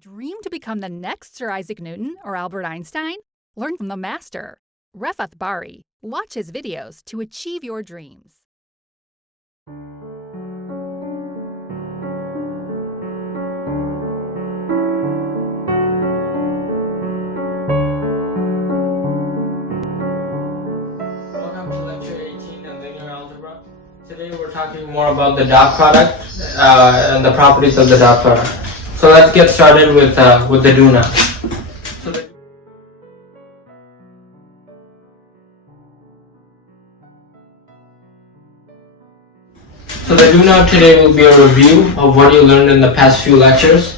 Dream to become the next Sir Isaac Newton or Albert Einstein? Learn from the master. Refath Bari. Watch his videos to achieve your dreams. Welcome to lecture 18 of linear algebra. Today we're talking more about the dot product and the properties of the dot product. So let's get started with the do now. So the do now today will be a review of what you learned in the past few lectures.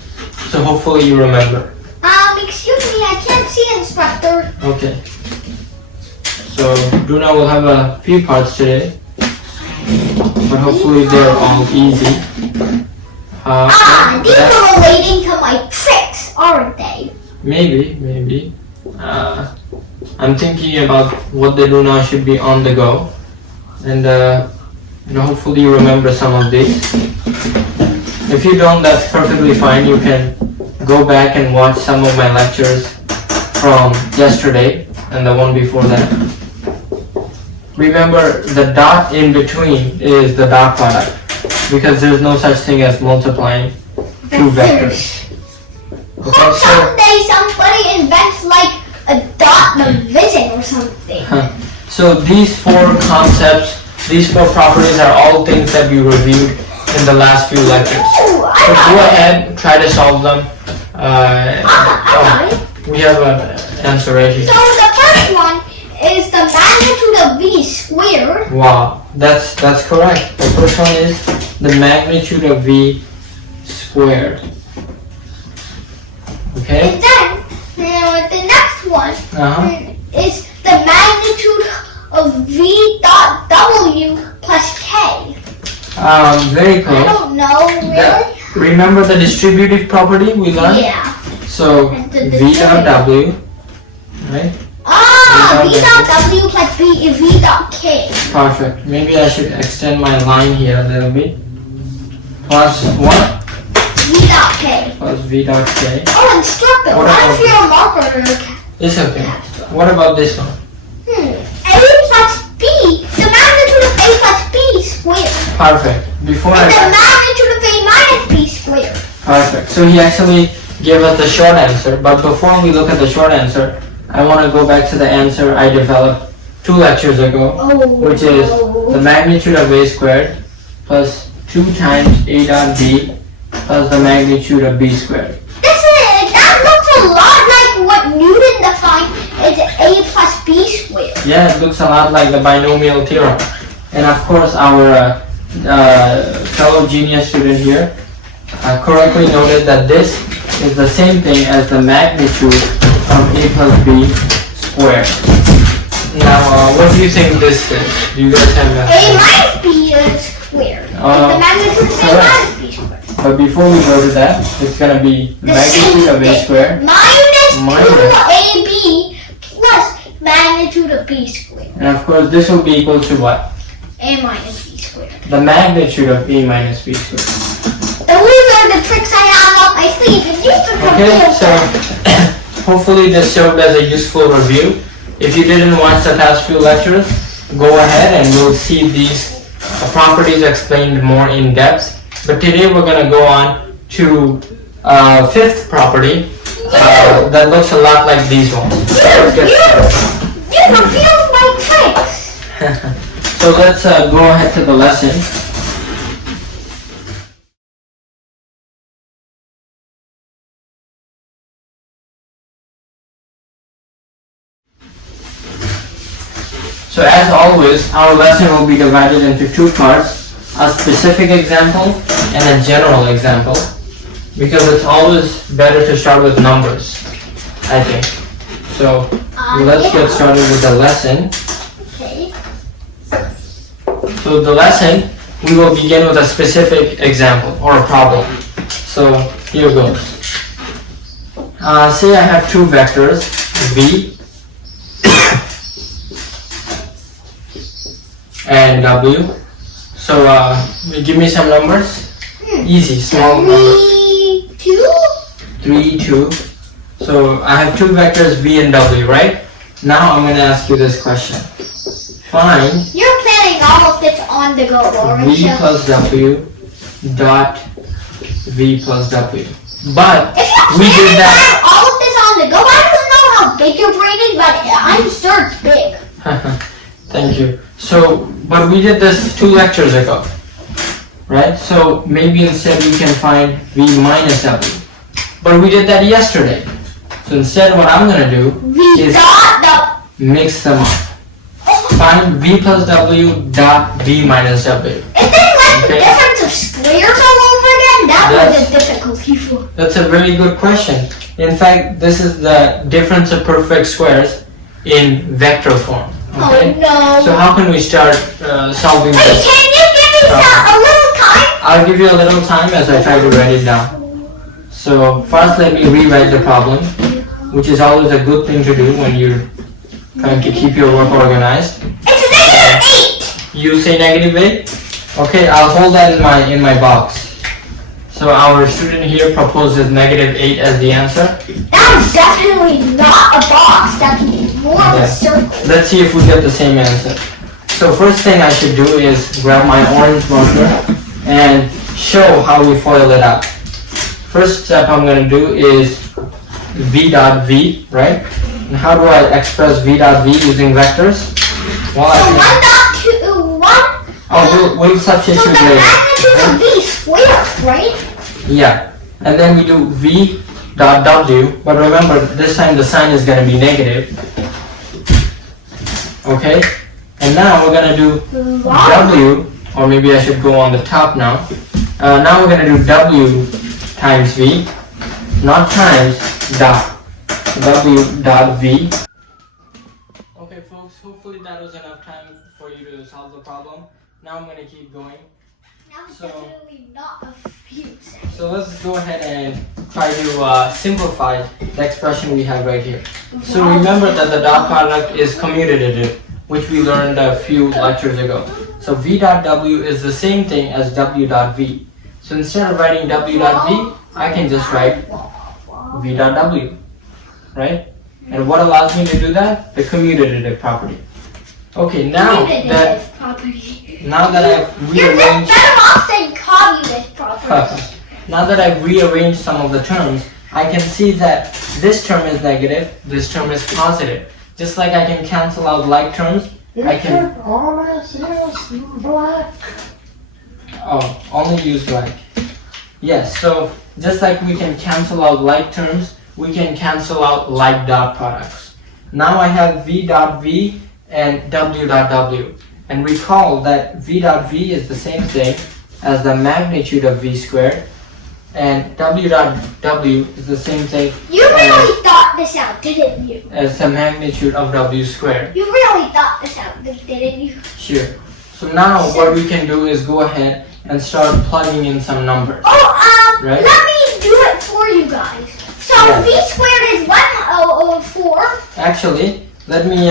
So hopefully you remember. Excuse me, I can't see, instructor. Okay. So do now will have a few parts today, but hopefully they're all easy. These are relating to my tricks, aren't they? Maybe. I'm thinking about what the do now should be on the go, and hopefully you remember some of these. If you don't, that's perfectly fine. You can go back and watch some of my lectures from yesterday and the one before that. Remember, the dot in between is the dot product, because there's no such thing as multiplying two vectors. Okay, Someday somebody invents like a dot division or something. So these four concepts, these four properties are all things that we reviewed in the last few lectures. So go ahead, try to solve them. We have an answer right here. So the first one is the magnitude of v squared. Wow, that's correct. The first one is the magnitude of v squared. Okay? And then the next one is the magnitude of v dot w plus k. Very close. I don't know, really. Remember the distributive property we learned? Yeah. So v dot w, right? V dot w plus v dot k. Perfect. Maybe I should extend my line here a little bit. Plus what? V dot k. Plus v dot k. Oh, instructor, What why about- is your marker? It's okay. What about this one? A plus b, the magnitude of a plus b squared. Perfect. Before And the I... magnitude of a minus b squared. Perfect. So he actually gave us the short answer, but before we look at the short answer, I want to go back to the answer I developed 2 lectures ago, which is the magnitude of a squared plus 2 times a dot b plus the magnitude of b squared. That looks a lot like what Newton defined as a plus b squared. Yeah, it looks a lot like the binomial theorem. And of course, our fellow genius student here correctly noted that this is the same thing as the magnitude of a plus b squared. Now, what do you think this is? Do you guys have A minus b squared. The magnitude of a minus b squared. But before we go to that, it's going to be The magnitude same of a thing. squared. Minus 2ab plus magnitude of b squared. And of course, this will be equal to what? A minus b squared. The magnitude of a minus b squared. Those are the tricks I have up my sleeve. And you should Okay, so hopefully this served as a useful review. If you didn't watch the past few lectures, go ahead and you'll see these properties explained more in depth. But today we're going to go on to 5th property that looks a lot like these ones. You revealed my tricks. So let's go ahead to the lesson. So as always, our lesson will be divided into 2 parts, a specific example and a general example, because it's always better to start with numbers, I think. So let's get started with the lesson. Okay. So the lesson, we will begin with a specific example or a problem. So here goes. Say I have 2 vectors, v and w. So give me some numbers. Easy, small numbers. 2, 3, 2. So I have two vectors v and w, right? Now I'm going to ask you this question. Find You're planning all of this on the go, aren't v you? plus w dot v plus w. But If you're we did planning that. all of this on the go, I don't know how big your brain is, but I'm sure it's big. Thank you. So, but we did this 2 lectures ago, right? So maybe instead we can find v minus w. But we did that yesterday. So instead what I'm going to do We is got the... mix them up. Find v plus w dot v minus w. Is there like the Okay. difference of squares all over again? That was a difficulty for... That's a very good question. In fact, this is the difference of perfect squares in vector form. Okay? Oh no. So how can we start solving Wait, this? can you give me a little time? I'll give you a little time as I try to write it down. So first let me rewrite the problem, which is always a good thing to do when you're trying to keep your work organized. It's -8. You say -8? Okay, I'll hold that in my box. So our student here proposes -8 as the answer. That's definitely not a box. That's more of a Yeah. circle. Let's see if we get the same answer. So first thing I should do is grab my orange marker and show how we FOIL it out. First step I'm going to do is v dot v, right? And how do I express v dot v using vectors? Well, So we'll so substitute the later. magnitude of Okay? v squared, right? Yeah, and then we do v dot w, but remember this time the sign is going to be negative. Okay, and now we're going to do w, or maybe I should go on the top now. Now we're going to do w times v, not times, dot. W dot v. Okay folks, hopefully that was enough time for you to solve the problem. Now I'm going to keep going. Now it's So- definitely not a few seconds. So let's go ahead and try to simplify the expression we have right here. So remember that the dot product is commutative, which we learned a few lectures ago. So v dot w is the same thing as w dot v. So instead of writing w dot v, I can just write v dot w, right? And what allows me to do that? The commutative property. Okay, now that I've You're rearranged better off than communist property. now that I've rearranged some of the terms, I can see that this term is negative, this term is positive. Just like I can cancel out like terms, I can always use black. only use like. Yes, so just like we can cancel out like terms, we can cancel out like dot products. Now I have v dot v and w dot w. And recall that v dot v is the same thing as the magnitude of v squared, and w dot w is the same thing You really thought this out, didn't you? as the magnitude of w squared. You really thought this out, didn't you? Sure. So now what we can do is go ahead and start plugging in some numbers. Right. Let me do it for you guys. So Yeah. v squared is 4. Actually, let me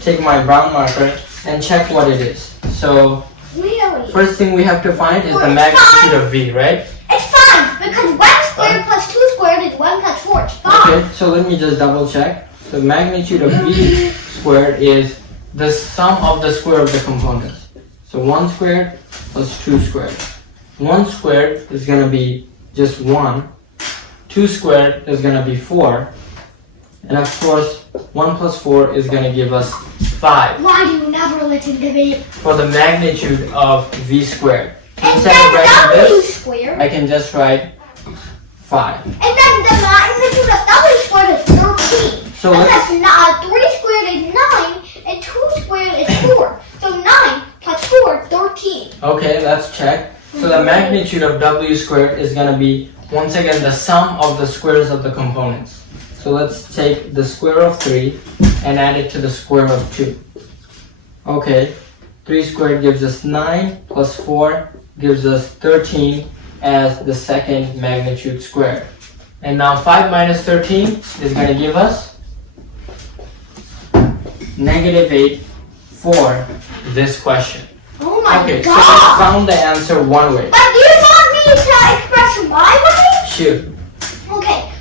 take my brown marker and check what it is. So Really? first thing we have to find is the Well, magnitude of v, right? It's fine, because 1 squared plus 2 squared is 1 plus 4. It's fine. Okay, so let me just double check. The magnitude of v squared is the sum of the square of the components. So 1 squared plus 2 squared. 1 squared is going to be just 1. 2 squared is going to be 4. And of course, 1 plus 4 is going to give us 5 Why do you never listen to me? for the magnitude of v squared. So And instead of then writing w this, squared. I can just write 5. And then the magnitude of w squared is 13. So let's, Because 3 squared is 9, and 2 squared is 4. So 9 plus 4 is 13. okay, let's check. So the magnitude of w squared is going to be, once again, the sum of the squares of the components. So let's take the square of 3 and add it to the square of 2. Okay, 3 squared gives us 9, plus 4 gives us 13 as the second magnitude squared. And now 5 minus 13 is going to give us -8 for this question. Oh my Okay, so god! we found the answer one way. But do you want me to express y way? Shoot. Okay,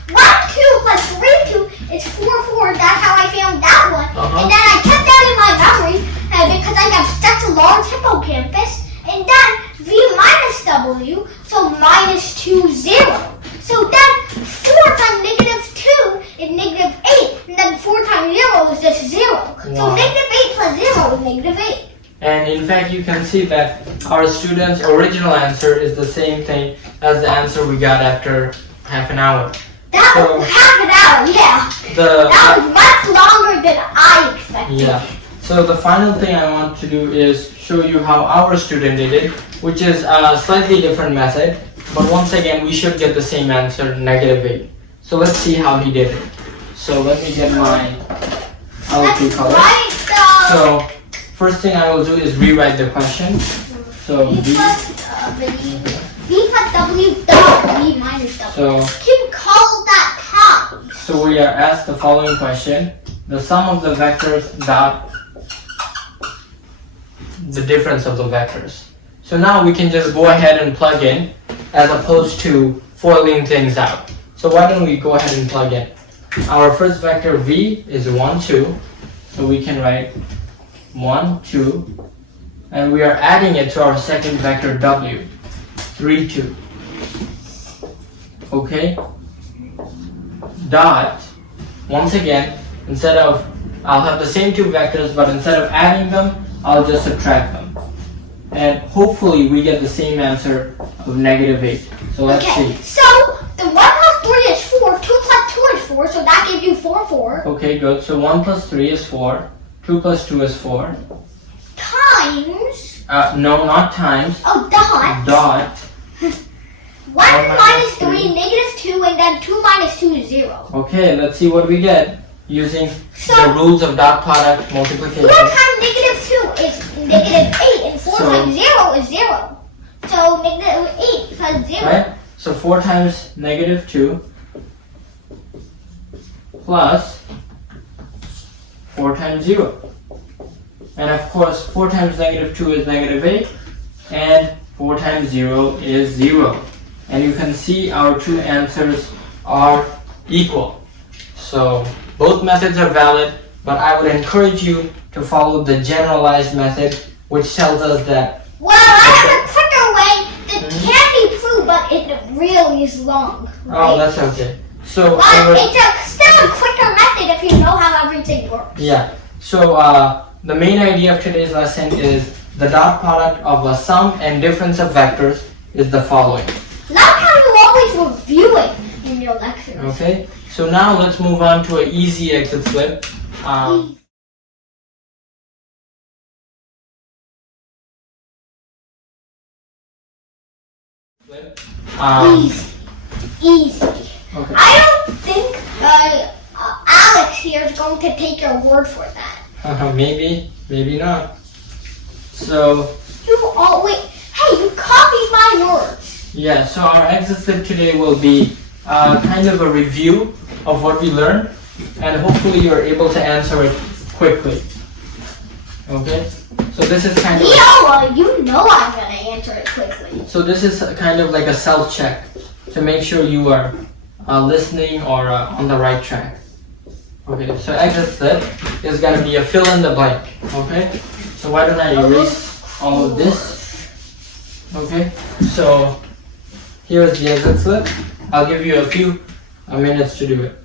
in fact, you can see that our student's original answer is the same thing as the answer we got after half an hour. That was half an hour, yeah. That was much longer than I expected. Yeah. So the final thing I want to do is show you how our student did it, which is a slightly different method. But once again, we should get the same answer, -8. So let's see how he did it. So let me get my Algebra color. So first thing I will do is rewrite the question. So V plus W dot V minus W. So You can call that pounds. So we are asked the following question. The sum of the vectors dot the difference of the vectors. So now we can just go ahead and plug in as opposed to foiling things out. So why don't we go ahead and plug in. Our first vector v is 1, 2. So we can write 1, 2. And we are adding it to our second vector w, 3, 2. Okay? Dot, once again, I'll have the same two vectors, but instead of adding them, I'll just subtract them. And hopefully we get the same answer of -8. So let's see. So the 1 plus 3 is 4, 2 plus 2 is 4, so that gives you 4, 4. Okay, good. So 1 plus 3 is 4, 2 plus 2 is 4. Times? No, not times. Oh, dot. Dot. 1 minus 3, -2, and then 2 minus 2 is 0. Okay, let's see what we get using the rules of dot product multiplication. 4 times -2 is -8, and 4 times 0 is 0. So -8 plus 0. Right? So 4 times -2 plus 4 times 0. And of course, 4 times -2 is -8, and 4 times 0 is 0. And you can see our two answers are equal. So both methods are valid, but I would encourage you to follow the generalized method, which tells us that. Well, I have a quicker way that can be proved, but it really is long. Right? Oh, that's okay. So but it's still a quicker method if you know how everything works. Yeah. So the main idea of today's lesson is the dot product of a sum and difference of vectors is the following. Not how you always review it in your lectures. Okay. So now let's move on to an easy exit flip. Easy. Okay. I don't think Alex here is going to take your word for that. Maybe not. So You always, hey, you copied my words. yeah. So our exit flip today will be kind of a review of what we learned, and hopefully you're able to answer it quickly. Okay. So this is kind of. You know I'm gonna answer it quickly. So this is kind of like a self-check to make sure you are listening or on the right track. Okay, so exit flip is going to be a fill in the blank. Okay, so why don't I erase all of this? Okay, so here's the exit flip. I'll give you a few minutes to do it.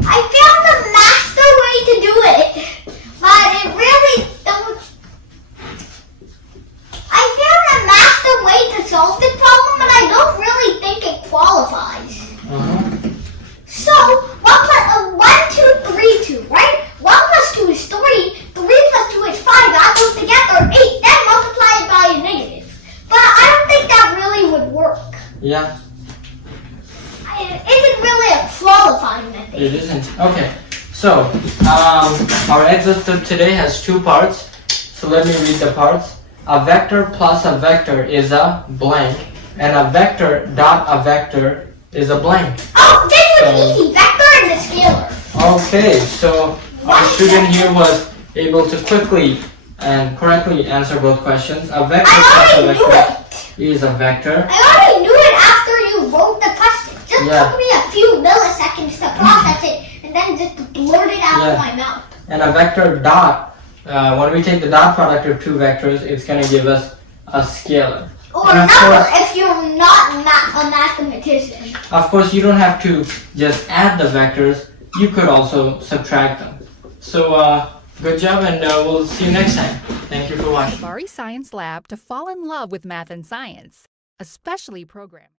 I found the master way to do it, but it really don't. I found a master way to solve the problem, but I don't really think it qualifies. So 1, 2, 3, 2, right? 1 plus 2 is 3. 3 plus 2 is 5. Add those together, 8. Then multiply it by a negative. But I don't think that really would work. Yeah. It isn't really a qualifying method. It isn't. Okay. So our exit flip today has two parts. So let me read the parts. A vector plus a vector is a blank, and a vector dot a vector is a blank. Oh, this was easy. Vector and the scalar. Okay, so our student here was able to quickly and correctly answer both questions. A vector plus a vector is a vector. I already knew it after you wrote the question. Just took me a few milliseconds to process it and then just blurt it out of my mouth. And a vector dot, when we take the dot product of two vectors, it's going to give us a scalar. Or And of number course- if you're not a mathematician. Of course, you don't have to just add the vectors. You could also subtract them. So, good job, and we'll see you next time. Thank you for watching. Bari Science Lab to fall in love with math and science, especially programming.